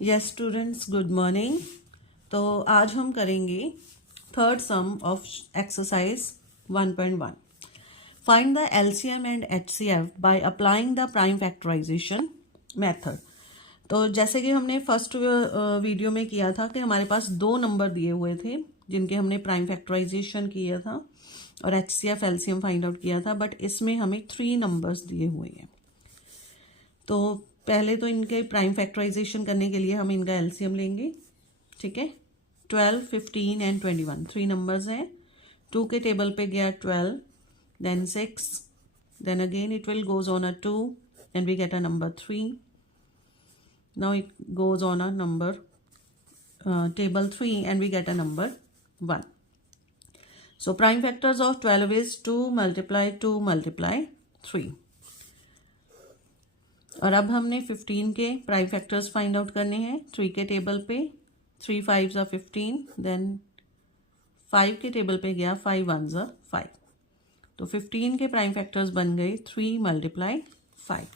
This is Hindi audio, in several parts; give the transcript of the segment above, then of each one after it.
Yes students, good morning. तो आज हम करेंगे third sum of exercise 1.1। Find the LCM and HCF by applying the prime factorisation method. तो जैसे कि हमने फर्स्ट वीडियो में किया था कि हमारे पास दो नंबर दिए हुए थे जिनके हमने प्राइम फैक्टराइजेशन किया था और एचसीएफ एलसीएम फाइंड आउट किया था, बट इसमें हमें 3 नंबर्स दिए हुए हैं। तो पहले तो इनके प्राइम फैक्टराइजेशन करने के लिए हम इनका एलसीएम लेंगे। ठीक है, 12, 15 एंड 21 3 नंबर्स हैं। 2 के टेबल पे गया 12, then 6, then again it will goes on a 2 and we get a number 3. Now it goes on a number table 3 and we get a number 1. So prime factors of 12 is 2 multiply 2 multiply 3. और अब हमने 15 के प्राइम फैक्टर्स फाइंड आउट करने हैं। 3 के टेबल पे 3 5s are 15, देन 5 के टेबल पे गया 5 1s are 5. तो 15 के प्राइम फैक्टर्स बन गए 3 multiply 5.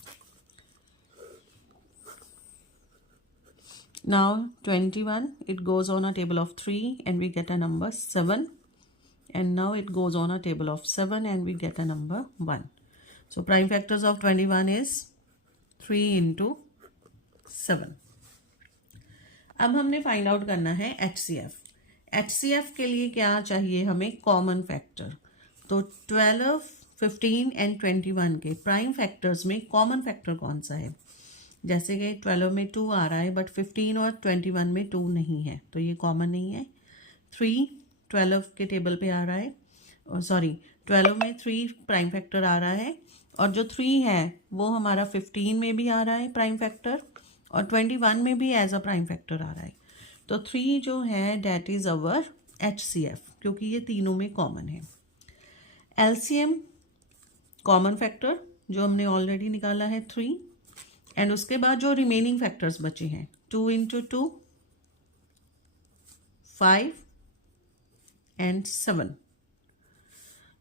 Now 21, it goes on a table of 3 and we get a number 7. And now it goes on a table of 7 and we get a number 1. So prime factors of 21 is 3 into 7. अब हमने फाइंड आउट करना है HCF. HCF के लिए क्या चाहिए हमें? Common factor. तो 12, 15 एंड 21 के प्राइम फैक्टर्स में कॉमन फैक्टर कौन सा है? जैसे कि 12 में 2 आ रहा है बट 15 और 21 में 2 नहीं है, तो ये कॉमन नहीं है. 3 12 के टेबल पे आ रहा है, 12 में 3 प्राइम फैक्टर आ रहा है और जो 3 है वो हमारा 15 में भी आ रहा है प्राइम फैक्टर और 21 में भी एज अ प्राइम फैक्टर आ रहा है. तो 3 जो है डैट इज़ अवर HCF, क्योंकि ये तीनों में कॉमन है. LCM कॉमन फैक्टर जो हमने ऑलरेडी निकाला है 3, एंड उसके बाद जो रिमेनिंग फैक्टर्स बचे हैं 2 इंटू 2, 5 एंड 7.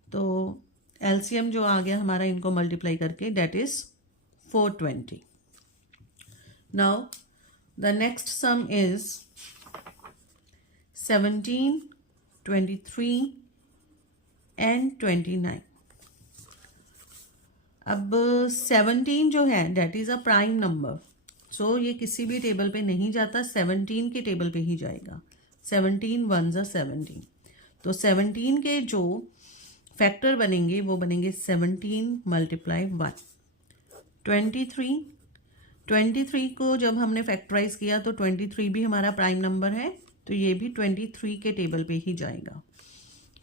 तो एलसीएम जो आ गया हमारा इनको मल्टीप्लाई करके that is 420. Now the next sum is 17, 23 and 29. अब 17 जो है that is a prime number, so ये किसी भी टेबल पे नहीं जाता, 17 के टेबल पे ही जाएगा. 17 1s are 17. तो 17 के जो फैक्टर बनेंगे वो बनेंगे 17 मल्टीप्लाई 1. 23 को जब हमने फैक्टराइज किया तो 23 भी हमारा प्राइम नंबर है, तो ये भी 23 के टेबल पे ही जाएगा.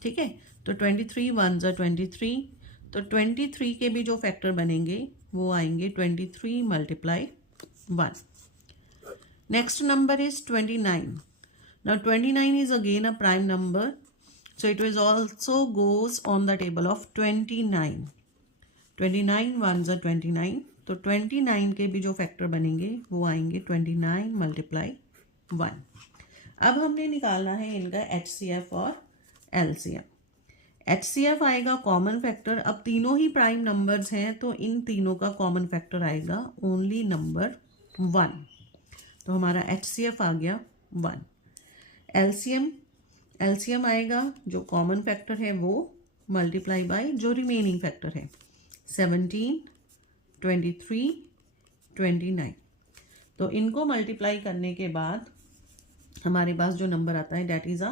ठीक है, तो 23 1s are 23. तो 23 के भी जो फैक्टर बनेंगे वो आएंगे 23 multiply 1. Next number is 29. Now 29 is again a prime number, so it is also goes on the table of 29. 29 1s are 29. तो 29 के भी जो फैक्टर बनेंगे वो आएंगे 29 मल्टीप्लाई 1. अब हमने निकालना है इनका HCF और LCM. HCF आएगा कॉमन फैक्टर. अब तीनों ही प्राइम नंबर्स हैं तो इन तीनों का कॉमन फैक्टर आएगा ओनली नंबर 1. तो हमारा HCF आ गया 1. LCM आएगा जो कॉमन फैक्टर है वो मल्टीप्लाई बाय जो रिमेनिंग फैक्टर है 17, 23, 29. तो इनको मल्टीप्लाई करने के बाद हमारे पास जो नंबर आता है that is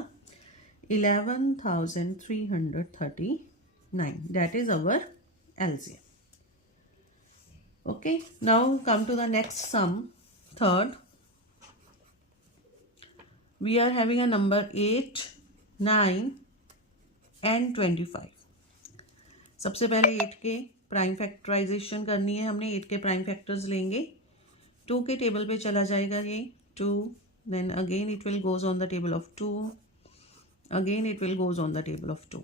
11,339. That is our LCM. Okay, now come to the next sum, third. We are having a number 8, 9 and 25. सबसे पहले 8 के प्राइम फैक्टराइजेशन करनी है हमने. 8 के प्राइम फैक्टर्स लेंगे. 2 के टेबल पे चला जाएगा ये 2, then again it will goes on the table of 2, again it will goes on the table of 2.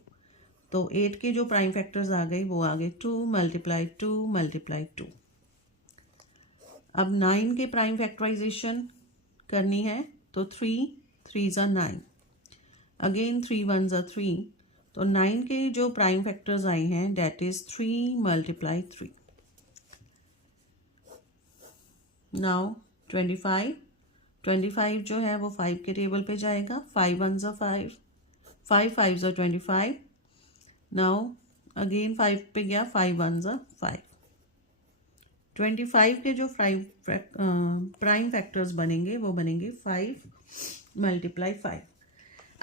तो 8 के जो प्राइम फैक्टर्स आ गए वो आ गए 2 मल्टीप्लाई 2 मल्टीप्लाई 2. अब 9 के प्राइम फैक्टराइजेशन करनी है तो 3 3s are 9, again 3 1s are 3. तो 9 के जो प्राइम फैक्टर्स आए हैं डेट इज 3 मल्टीप्लाई 3. नाउ 25 25 जो है वो 5 के टेबल पे जाएगा. 5 1s are 5, 5 5s are 25. Now again 5 पे गया, 5 1s are 5. 25 के जो प्राइम फैक्टर्स बनेंगे वो बनेंगे 5 मल्टीप्लाई 5.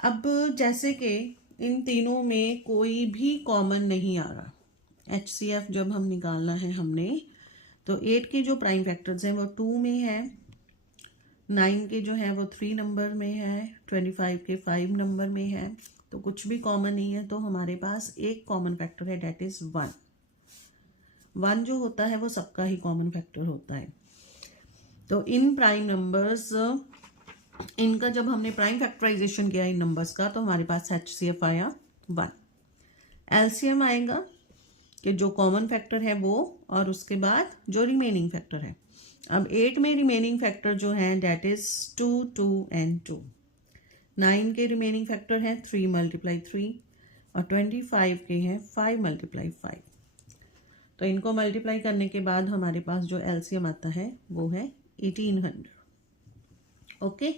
अब जैसे कि इन तीनों में कोई भी कॉमन नहीं आ रहा, HCF जब हम निकालना है हमने, तो 8 के जो प्राइम फैक्टर्स हैं वो 2 में है, 9 के जो है वो 3 नंबर में है, 25 के 5 नंबर में है, तो कुछ भी कॉमन नहीं है. तो हमारे पास एक कॉमन फैक्टर है, डेट इज 1. 1 जो होता है वो सबका ही कॉमन फैक्टर होता है. तो इन प्राइम नंबर्स, इनका जब हमने प्राइम फैक्टराइजेशन किया इन नंबर्स का, तो हमारे पास HCF आया 1. LCM आएगा कि जो कॉमन फैक्टर है वो और उसके बाद जो रिमेनिंग फैक्टर है. अब 8 में रिमेनिंग फैक्टर जो है डेट इज 2 2 एंड 2. 9 के रिमेनिंग फैक्टर हैं 3 मल्टीप्लाई 3 और 25 के हैं 5 मल्टीप्लाई 5. तो इनको मल्टीप्लाई करने के बाद हमारे पास जो LCM आता है वो है 1800. Okay,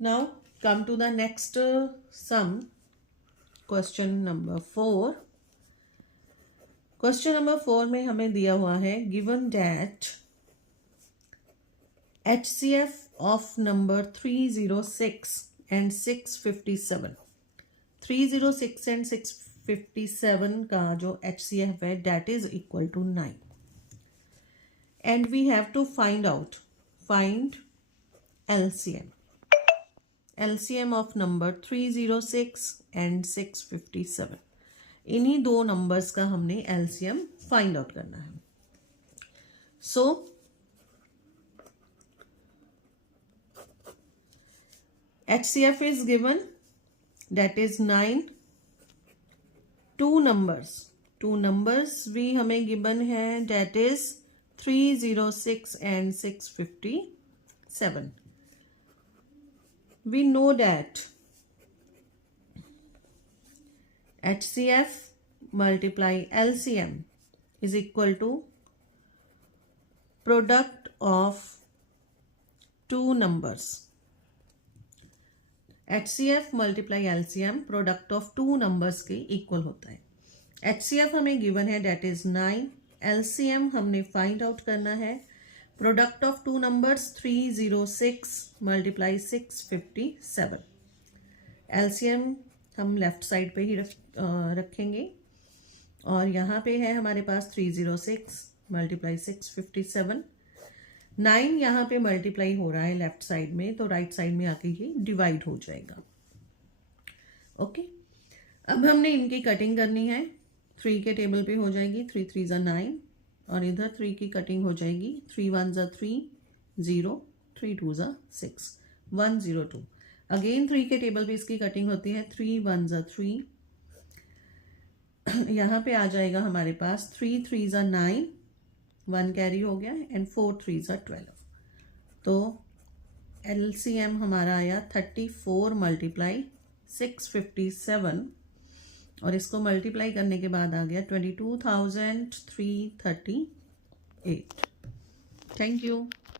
now come to the next sum, question number 4. Question number 4 में हमें दिया हुआ है given that HCF of number 306 and 657. 306 and 657 का जो HCF है that is equal to 9. And we have to find LCM. LCM of number 306 and 657. इन्हीं दो नंबर्स का हमने LCM फाइंड आउट करना है. सो HCF is given, that is 9. two numbers भी हमें given है, that is 306 and 657. We know that HCF multiply LCM is equal to product of two numbers. HCF multiply LCM product of two numbers के इक्वल होता है. HCF हमें गिवन है डेट इज 9. LCM हमने फाइंड आउट करना है, product of two numbers 306 multiply 657. LCM हम लेफ्ट साइड पे ही रखेंगे और यहाँ पे है हमारे पास 306 मल्टीप्लाई 657. 9 यहाँ पे मल्टीप्लाई हो रहा है लेफ्ट साइड में, तो राइट साइड में आके ये डिवाइड हो जाएगा. ओके, अब हमने इनकी कटिंग करनी है. 3 के टेबल पे हो जाएगी, 3 3s are 9 और इधर 3 की कटिंग हो जाएगी, 3 1s are 3 0, 3 2s are 6 1 0 2. Again 3 के टेबल पे इसकी कटिंग होती है, 3 1s are 3. यहाँ पे आ जाएगा हमारे पास 3 3s are 9, 1 कैरी हो गया एंड 4 3s are 12. तो LCM हमारा आया 34 मल्टीप्लाई 657 और इसको मल्टीप्लाई करने के बाद आ गया 22,338. Thank you.